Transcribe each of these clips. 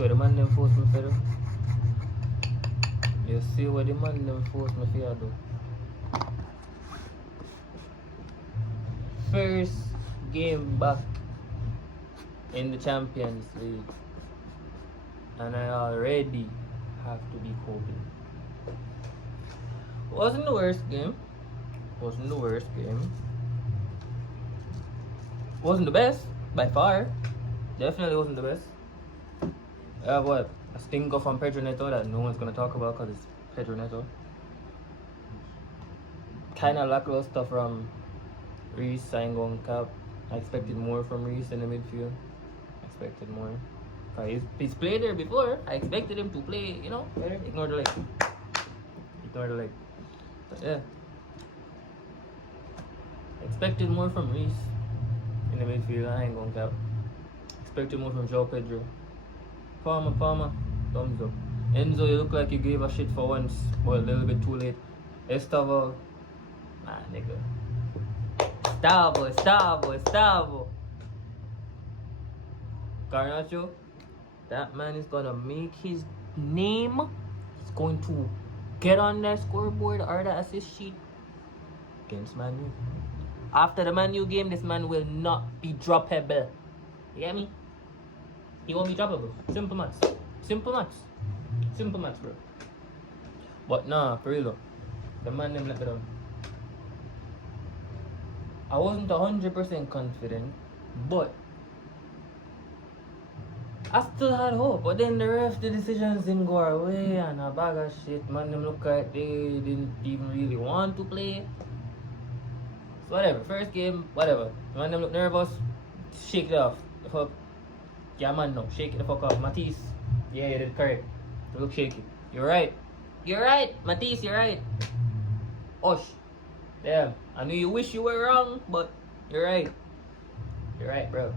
see what the man them force me for do? You see what the man them force me for do? First game back in the Champions League, and I already have to be coping. Wasn't the worst game. Wasn't the worst game. Wasn't the best by far. Definitely wasn't the best. What? A stinker from Pedro Neto that no one's gonna talk about because it's Pedro Neto. Kinda lackluster from Reece Sangon Cap. I expected more from Reece in the midfield. I expected more. He's played there before. I expected him to play, you know, better. Ignore the leg. Ignore the leg. But yeah. Expected more from Reece in the midfield. I ain't gonna cap. Expected more from João Pedro. Palmer, thumbs up. Enzo, you look like you gave a shit for once, but a little bit too late. Estavo, nigga. Estavo. Garnacho, that man is gonna make his name. He's going to get on that scoreboard or the assist sheet against Man U. After the Man U game, this man will not be droppable. You get me? He won't be droppable. Simple maths, bro. But nah, for real though. The man them let me down. I wasn't 100% confident, but I still had hope. But then the ref, the decisions didn't go our way, and a bag of shit. Man, them look like they didn't even really want to play. So whatever, first game, whatever. Man, them look nervous. Shake it off. The fuck. Yeah, man, no. Shake it the fuck off. Matisse. Yeah, you did correct. You look shaky. You're right. Matisse, you're right. Osh. Damn. I knew you wish you were wrong, but you're right. You're right, bro.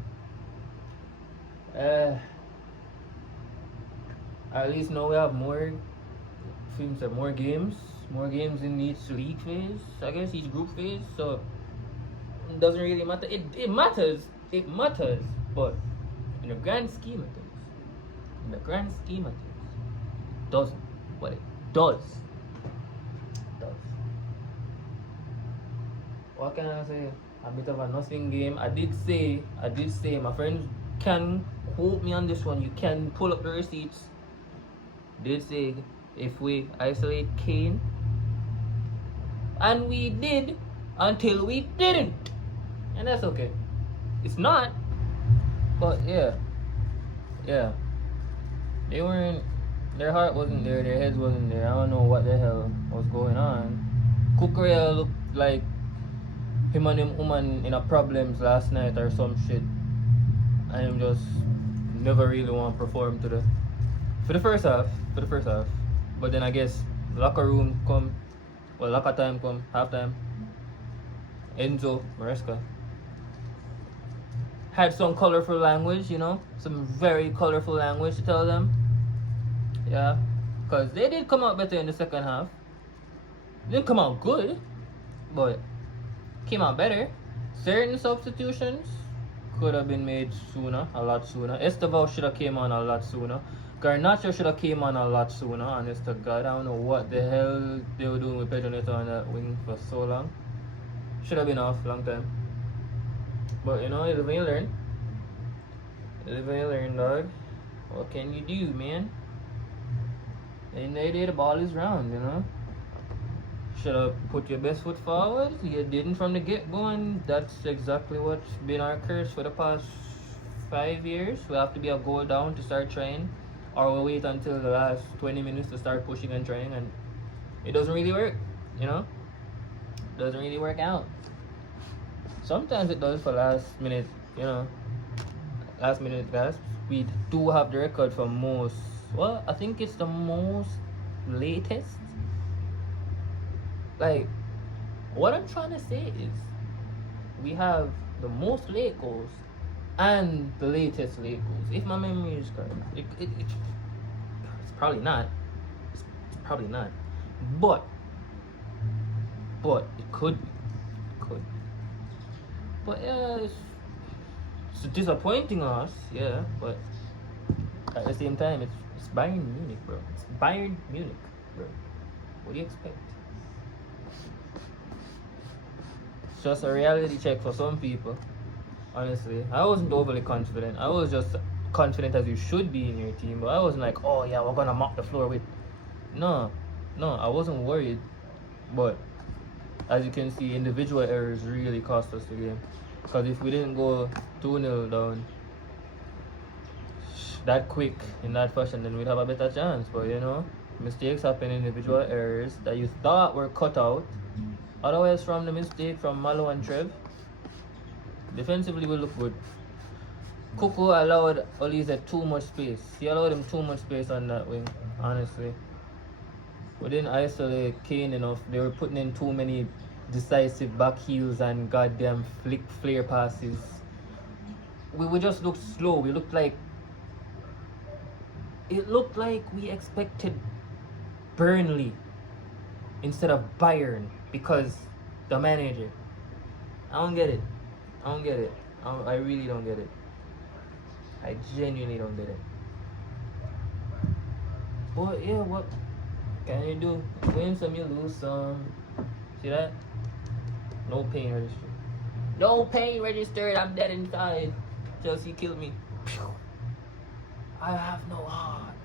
At least now we have more games in each league phase, I guess, each group phase, so it doesn't really matter. It matters, but in the grand scheme of things, doesn't. But it does. What can I say? A bit of a nothing game. I did say, my friends can quote me on this one. You can pull up the receipts. Did say if we isolate Kane, and we did until we didn't, and that's okay. It's not, but yeah, they weren't. Their heart wasn't there. Their heads wasn't there. I don't know what the hell was going on. Kukurea looked like him and him woman in a problems last night or some shit. I am just never really want to perform for the first half. But then I guess locker time come, halftime. Enzo Maresca had some colorful language, you know, some very colorful language to tell them. Yeah, because they did come out better in the second half. Didn't come out good, but came out better. Certain substitutions could have been made sooner, a lot sooner. Estevao should have came on a lot sooner. Garnacho should have came on a lot sooner, honest to God. I don't know what the hell they were doing with Pedro Neto on that wing for so long. Should have been off long time. But you know, you live and you learn. You live and you learn, dog. What can you do, man? And the ball is round, you know. Should have put your best foot forward. You didn't from the get-go, and that's exactly what's been our curse for the past 5 years. We have to be a goal down to start trying, or we'll wait until the last 20 minutes to start pushing and trying, and it doesn't really work, you know. It doesn't really work out. Sometimes it does for last minute, you know, last minute gasps. We do have the record for most. Well, I think it's the most latest. Like, what I'm trying to say is, we have the most late goals and the latest late goals. If my memory is correct, it's probably not. It's probably not. But it could be. But yeah, it's disappointing us, yeah, but At the same time, it's Bayern Munich, bro. It's Bayern Munich, bro. What do you expect? It's just a reality check for some people. Honestly, I wasn't overly confident. I was just confident as you should be in your team, but I wasn't like, oh yeah, we're gonna mop the floor with. No, I wasn't worried. But as you can see, individual errors really cost us the game. Because if we didn't go 2-0 down that quick in that fashion, then we'd have a better chance. But you know, mistakes happen, individual errors that you thought were cut out. Otherwise, from the mistake from Malo and Trev, defensively we look good. Kuku allowed Olise too much space. He allowed him too much space on that wing, honestly. We didn't isolate Kane enough. They were putting in too many decisive back heels and goddamn flick flare passes. We just looked slow. We looked like... It looked like we expected Burnley instead of Bayern because the manager. I don't get it. I really don't get it. I genuinely don't get it. But yeah, what can you do? Win some, you lose some. See that? No pain registered. No pain registered. I'm dead inside. Chelsea killed me. I have no heart.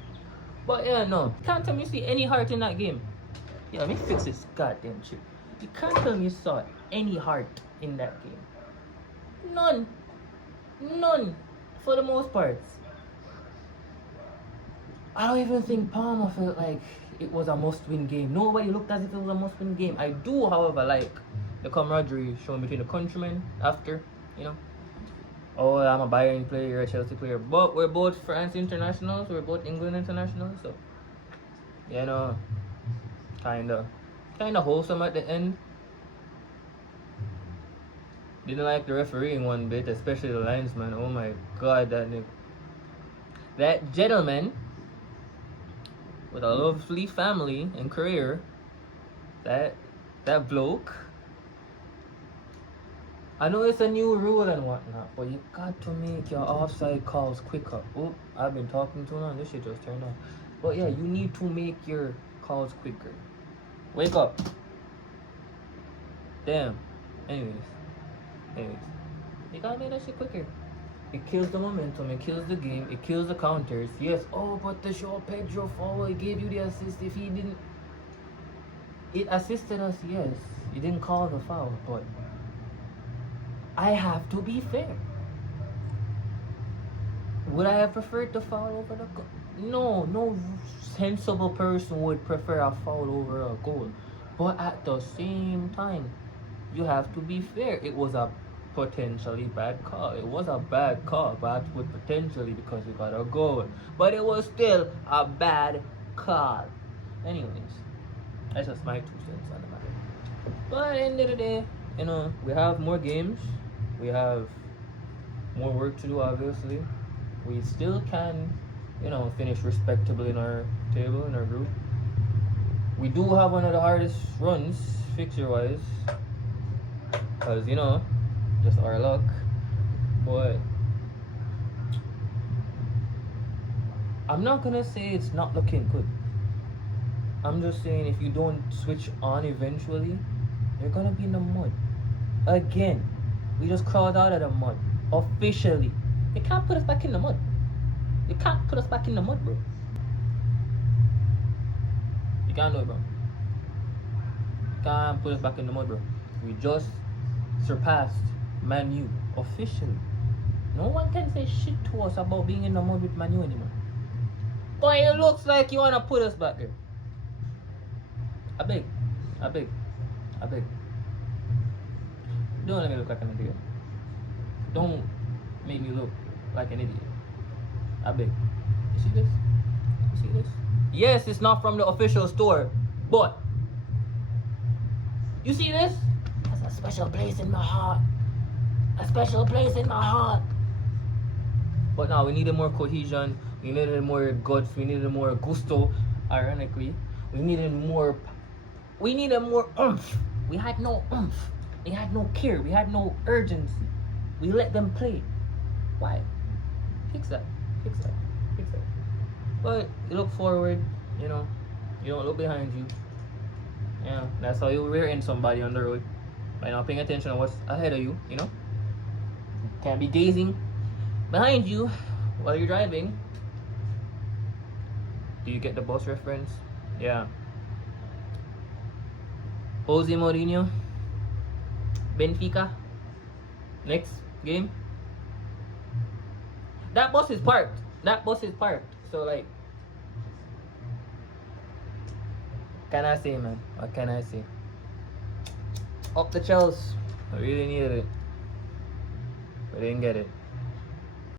But yeah, no. Can't tell me you see any heart in that game. Yeah, let me fix this goddamn chip. You can't tell me you saw any heart in that game. None. For the most part. I don't even think Palmer felt like it was a must-win game. Nobody looked as if it was a must-win game. I do, however, like the camaraderie shown between the countrymen after, you know. Oh, I'm a Bayern player, you're a Chelsea player. But we're both France internationals, we're both England internationals, so you know, kinda wholesome at the end. Didn't like the refereeing one bit, especially the linesman. Oh my god, that gentleman with a lovely family and career, that bloke. I know it's a new rule and whatnot, but you got to make your offside calls quicker. Oh, I've been talking too long. This shit just turned off. But yeah, you need to make your calls quicker. Wake up. Damn. Anyways, you gotta make that shit quicker. It kills the momentum, it kills the game, it kills the counters. Yes, oh, but the João Pedro foul, it gave you the assist. If he didn't, it assisted us, yes. You didn't call the foul, but I have to be fair. Would I have preferred the foul over the goal? No sensible person would prefer a foul over a goal. But at the same time, you have to be fair. It was a potentially bad call. It was a bad call, but with potentially because we got a goal. But it was still a bad call. Anyways, that's just my 2 cents on the matter. But at the end of the day, you know, we have more games. We have more work to do, obviously. We still can, you know, finish respectably in our table, in our group. We do have one of the hardest runs, fixture-wise. Because, you know, just our luck. But I'm not going to say it's not looking good. I'm just saying if you don't switch on eventually, you're going to be in the mud. Again. We just crawled out of the mud. Officially. You can't put us back in the mud. You can't put us back in the mud, bro. You can't do it, bro. You can't put us back in the mud, bro. We just surpassed Man U. Officially. No one can say shit to us about being in the mud with Man U anymore. Boy, it looks like you want to put us back there. I beg. Don't let me look like an idiot. Don't make me look like an idiot. I beg. You see this? Yes, it's not from the official store, but you see this? That's a special place in my heart. But now we needed more cohesion. We needed more guts. We needed more gusto. Ironically, we needed more oomph. We had no oomph. We had no care. We had no urgency. We let them play. Why? Fix that. But you look forward, you know. You don't look behind you. Yeah, that's how you rear end somebody on the road. By not paying attention to what's ahead of you, you know. Can't be gazing behind you while you're driving. Do you get the boss reference? Yeah. Jose Mourinho, Benfica, next game. That bus is parked. That bus is parked. So like, can I say, man? What can I say? Up the Chelsea. I really needed it, but I didn't get it.